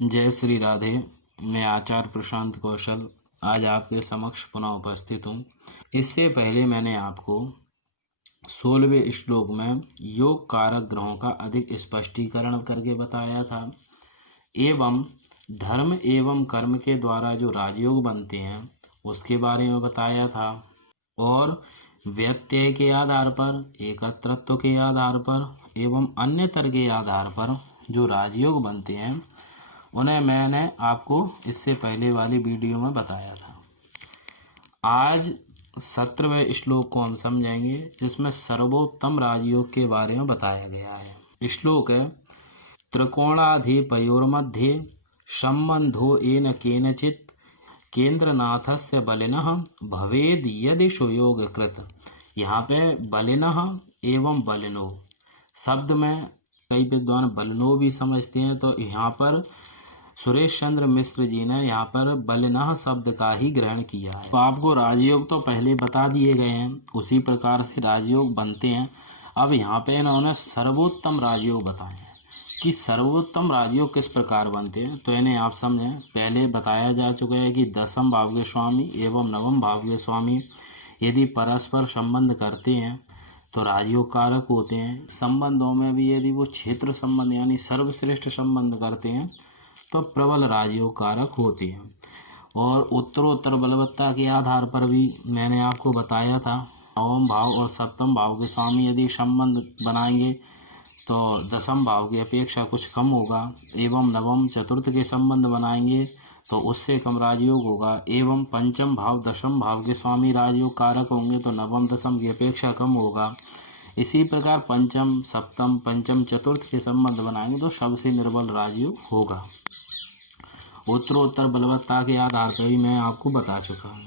जय श्री राधे। मैं आचार्य प्रशांत कौशल आज आपके समक्ष पुनः उपस्थित हूँ। इससे पहले मैंने आपको 16वें श्लोक में योग कारक ग्रहों का अधिक स्पष्टीकरण करके बताया था एवं धर्म एवं कर्म के द्वारा जो राजयोग बनते हैं उसके बारे में बताया था और व्यत्यय के आधार पर, एकत्रत्व के आधार पर एवं अन्यतर के आधार पर जो राजयोग बनते हैं उन्हें मैंने आपको इससे पहले वाली वीडियो में बताया था। आज 17वें श्लोक को हम समझेंगे जिसमें सर्वोत्तम राजयोग के बारे में बताया गया है। श्लोक है त्रिकोणाधिपयोर्मध्ये संबंधो येन केनचित् केंद्रनाथस्य बलिनः भवेद यदि सुयोग कृत। यहाँ पे बलिनः एवं बलिनो शब्द में कई विद्वान बलिनो भी समझते हैं, तो यहाँ पर सुरेश चंद्र मिश्र जी ने यहाँ पर बलिनः शब्द का ही ग्रहण किया है। तो आपको राजयोग तो पहले बता दिए गए हैं, उसी प्रकार से राजयोग बनते हैं। अब यहाँ पे इन्होंने सर्वोत्तम राजयोग बताए हैं कि सर्वोत्तम राजयोग किस प्रकार बनते हैं, तो इन्हें आप समझें। पहले बताया जा चुका है कि 10वें भाव के स्वामी एवं 9वें भाव के स्वामी यदि परस्पर संबंध करते हैं तो राजयोग कारक होते हैं। संबंधों में भी यदि वो क्षेत्र संबंध यानी सर्वश्रेष्ठ संबंध करते हैं तो प्रबल राजयोग कारक होते हैं। और उत्तरोत्तर बलवत्ता के आधार पर भी मैंने आपको बताया था 9वें भाव और 7वें भाव के स्वामी यदि संबंध बनाएंगे तो 10वें भाव की अपेक्षा कुछ कम होगा, एवं 9वें चतुर्थ के संबंध बनाएंगे तो उससे कम राजयोग होगा, एवं 5वें भाव 10वें भाव के स्वामी राजयोग कारक होंगे तो 9वें 10वें की अपेक्षा कम होगा। इसी प्रकार 5वें 7वें 5वें चतुर्थ के संबंध बनाएंगे तो सबसे निर्बल राजयोग होगा। उत्तरोत्तर बलवत्ता के आधार पर भी मैं आपको बता चुका हूँ।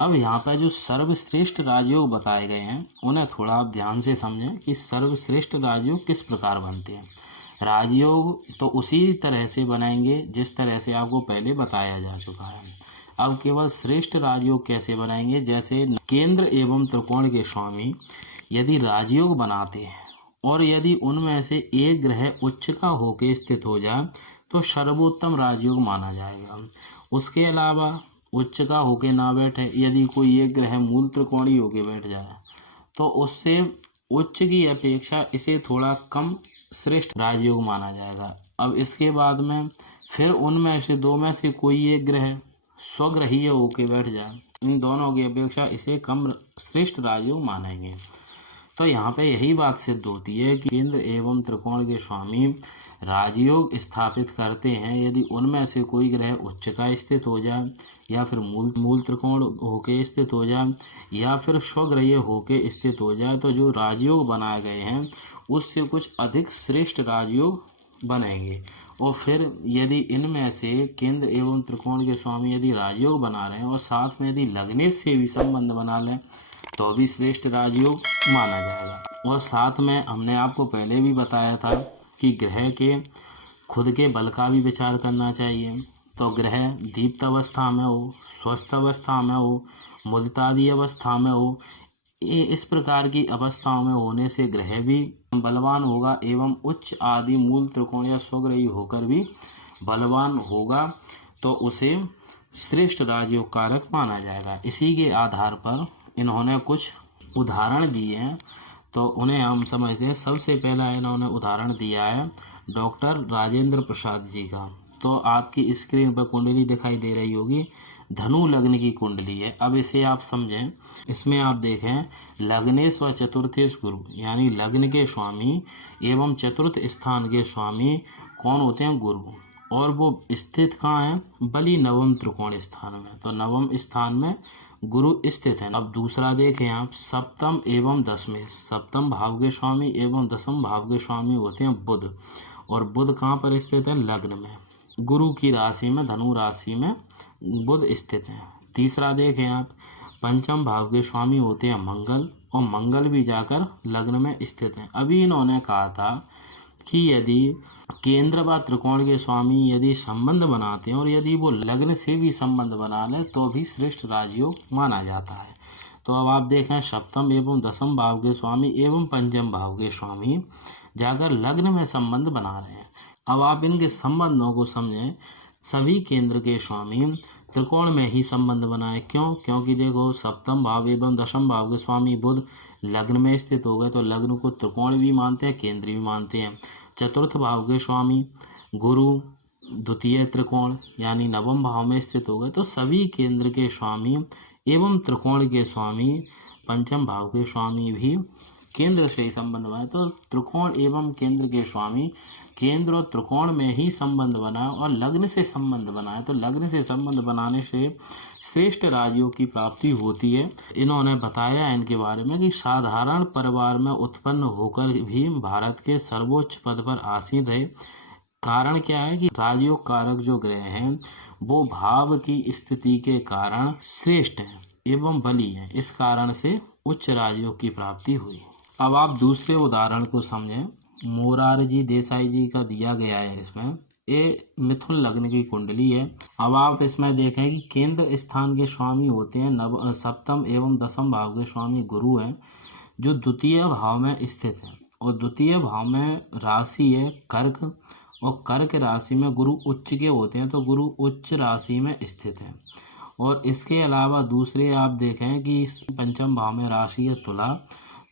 अब यहाँ पर जो सर्वश्रेष्ठ राजयोग बताए गए हैं उन्हें थोड़ा आप ध्यान से समझें कि सर्वश्रेष्ठ राजयोग किस प्रकार बनते हैं। राजयोग तो उसी तरह से बनाएंगे जिस तरह से आपको पहले बताया जा चुका है। अब केवल श्रेष्ठ राजयोग कैसे बनाएंगे, जैसे केंद्र एवं त्रिकोण के स्वामी यदि राजयोग बनाते हैं और यदि उनमें से एक ग्रह उच्च का होकर स्थित हो जाए तो सर्वोत्तम राजयोग माना जाएगा। उसके अलावा उच्च का होके ना बैठे, यदि कोई एक ग्रह मूल त्रिकोणी होके बैठ जाए तो उससे उच्च की अपेक्षा इसे थोड़ा कम श्रेष्ठ राजयोग माना जाएगा। अब इसके बाद में फिर उनमें से दो में से कोई एक ग्रह स्वग्रहीय होके बैठ जाए, इन दोनों की अपेक्षा इसे कम श्रेष्ठ राजयोग मानेंगे। तो यहाँ पे यही बात सिद्ध होती है कि केंद्र एवं त्रिकोण के स्वामी राजयोग स्थापित करते हैं यदि उनमें से कोई ग्रह उच्च का स्थित हो जाए या फिर मूल त्रिकोण होके स्थित हो जाए या फिर स्वग्रहीय होके स्थित हो जाए, तो जो राजयोग बनाए गए हैं उससे कुछ अधिक श्रेष्ठ राजयोग बनेंगे। और फिर यदि इनमें से केंद्र एवं त्रिकोण के स्वामी यदि राजयोग बना रहे हैं और साथ में यदि लग्नेश से भी संबंध बना लें तो भी श्रेष्ठ राजयोग माना जाएगा। और साथ में हमने आपको पहले भी बताया था कि ग्रह के खुद के बल का भी विचार करना चाहिए। तो ग्रह दीप्त अवस्था में हो, स्वस्थ अवस्था में हो, मुदितादि अवस्था में हो, इस प्रकार की अवस्थाओं में होने से ग्रह भी बलवान होगा एवं उच्च आदि मूल त्रिकोण या स्वग्रही होकर भी बलवान होगा, तो उसे श्रेष्ठ राजयोग कारक माना जाएगा। इसी के आधार पर इन्होंने कुछ उदाहरण दिए हैं, तो उन्हें हम समझते हैं। सबसे पहला इन्होंने उदाहरण दिया है डॉक्टर राजेंद्र प्रसाद जी का। तो आपकी स्क्रीन पर कुंडली दिखाई दे रही होगी, धनु लग्न की कुंडली है। अब इसे आप समझें, इसमें आप देखें लग्नेश व चतुर्थेश गुरु यानी लग्न के स्वामी एवं चतुर्थ स्थान के स्वामी कौन होते हैं? गुरु। और वो स्थित कहाँ हैं? बलि 9वें त्रिकोण स्थान में। तो 9वें स्थान में गुरु स्थित है। अब दूसरा देखें आप 7वें एवं 10वें, 7वें भाव के स्वामी एवं 10वें भाव के स्वामी होते हैं बुध। और बुध कहाँ पर स्थित है? लग्न में, गुरु की राशि में, धनु राशि में बुध स्थित है। तीसरा देखें आप 5वें भाव के स्वामी होते हैं मंगल, और मंगल भी जाकर लग्न में स्थित है। अभी इन्होंने कहा था कि यदि केंद्र व त्रिकोण के स्वामी यदि संबंध बनाते हैं और यदि वो लग्न से भी संबंध बना ले तो भी श्रेष्ठ राजयोग माना जाता है। तो अब आप देखें 7वें एवं 10वें भाव के स्वामी एवं 5वें भाव के स्वामी जाकर लग्न में संबंध बना रहे हैं अब आप इनके संबंधों को समझें। सभी केंद्र के स्वामी त्रिकोण में ही संबंध बनाए। क्यों? क्योंकि देखो सप्तम भाव एवं दशम भाव के स्वामी बुध लग्न में स्थित हो गए तो लग्न को त्रिकोण भी मानते हैं, केंद्र भी मानते हैं। चतुर्थ भाव के स्वामी गुरु द्वितीय त्रिकोण यानी नवम भाव में स्थित हो गए तो सभी केंद्र के स्वामी एवं त्रिकोण के स्वामी पंचम भाव के स्वामी भी केंद्र से ही संबंध बनाए। तो त्रिकोण एवं केंद्र के स्वामी केंद्र और त्रिकोण में ही संबंध बनाए और लग्न से संबंध बनाए। तो लग्न से संबंध बनाने से श्रेष्ठ राजयोग की प्राप्ति होती है। इन्होंने बताया इनके बारे में कि साधारण परिवार में उत्पन्न होकर भी भारत के सर्वोच्च पद पर आसीन रहे। कारण क्या है कि राजयोग कारक जो ग्रह हैं वो भाव की स्थिति के कारण श्रेष्ठ हैं एवं बली हैं। इस कारण से उच्च राजयोग की प्राप्ति हुई। अब आप दूसरे उदाहरण को समझें। मोरारजी देसाई जी का दिया गया है इसमें। ये मिथुन लग्न की कुंडली है। अब आप इसमें देखें कि केंद्र स्थान के स्वामी होते हैं सप्तम एवं दशम भाव के स्वामी गुरु हैं जो द्वितीय भाव में स्थित हैं और द्वितीय भाव में राशि है कर्क और कर्क राशि में गुरु उच्च के होते हैं तो गुरु उच्च राशि में स्थित है। और इसके अलावा दूसरे आप देखें कि पंचम भाव में राशि है तुला,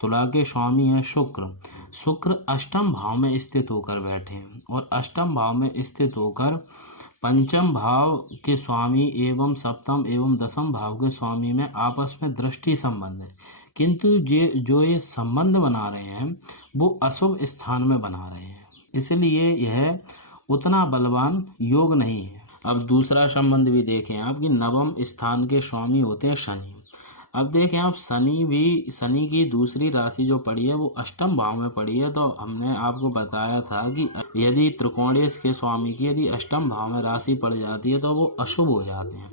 तुला के स्वामी हैं शुक्र, शुक्र अष्टम भाव में स्थित होकर बैठे हैं और अष्टम भाव में स्थित होकर पंचम भाव के स्वामी एवं सप्तम एवं दशम भाव के स्वामी में आपस में दृष्टि संबंध है, किंतु जो ये संबंध बना रहे हैं वो अशुभ स्थान में बना रहे हैं, इसलिए यह उतना बलवान योग नहीं है। अब दूसरा संबंध भी देखें आप कि नवम स्थान के स्वामी होते हैं शनि। अब देखें आप शनि की दूसरी राशि जो पड़ी है वो अष्टम भाव में पड़ी है। तो हमने आपको बताया था कि यदि त्रिकोणेश के स्वामी की यदि अष्टम भाव में राशि पड़ जाती है तो वो अशुभ हो जाते हैं।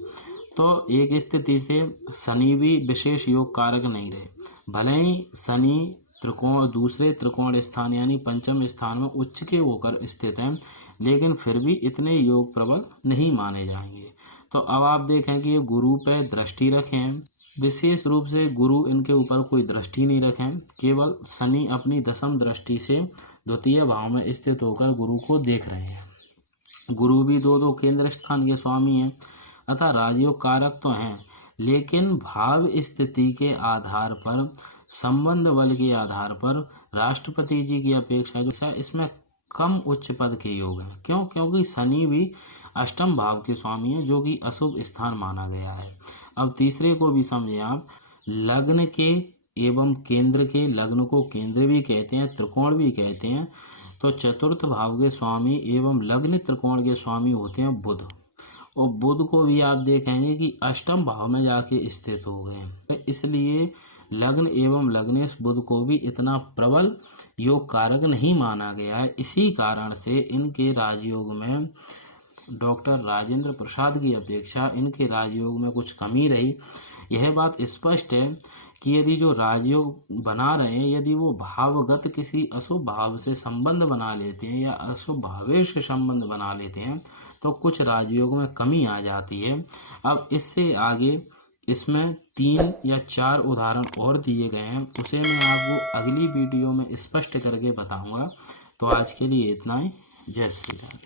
तो एक स्थिति से शनि भी विशेष योग कारक नहीं रहे। भले ही शनि दूसरे त्रिकोण स्थान यानी पंचम स्थान में उच्च के होकर स्थित हैं लेकिन फिर भी इतने योग प्रबल नहीं माने जाएंगे। तो अब आप देखें कि ये गुरु पे दृष्टि रखें, विशेष रूप से गुरु इनके ऊपर कोई दृष्टि नहीं रखें, केवल शनि अपनी दशम दृष्टि से द्वितीय भाव में स्थित होकर गुरु को देख रहे हैं। गुरु भी दो केंद्र स्थान के स्वामी हैं अतः राजयोग कारक तो हैं लेकिन भाव स्थिति के आधार पर संबंध बल के आधार पर राष्ट्रपति जी की अपेक्षा जो इसमें कम उच्च पद के योग हैं। क्यों? क्योंकि शनि भी अष्टम भाव के स्वामी है जो कि अशुभ स्थान माना गया है। अब तीसरे को भी समझे आप। लग्न के एवं केंद्र के, लग्न को केंद्र भी कहते हैं त्रिकोण भी कहते हैं। तो चतुर्थ भाव के स्वामी एवं लग्न त्रिकोण के स्वामी होते हैं बुध और बुध को भी आप देखेंगे कि अष्टम भाव में जाके स्थित हो गए, इसलिए लग्न एवं लग्नेश बुध को भी इतना प्रबल योग कारक नहीं माना गया है। इसी कारण से इनके राजयोग में डॉक्टर राजेंद्र प्रसाद की अपेक्षा इनके राजयोग में कुछ कमी रही। यह बात स्पष्ट है कि यदि जो राजयोग बना रहे हैं यदि वो भावगत किसी अशुभ भाव से संबंध बना लेते हैं या अशुभ भावेश से संबंध बना लेते हैं तो कुछ राजयोग में कमी आ जाती है। अब इससे आगे इसमें 3 या 4 उदाहरण और दिए गए हैं, उसे मैं आपको अगली वीडियो में स्पष्ट करके बताऊंगा। तो आज के लिए इतना ही। जय श्री राम।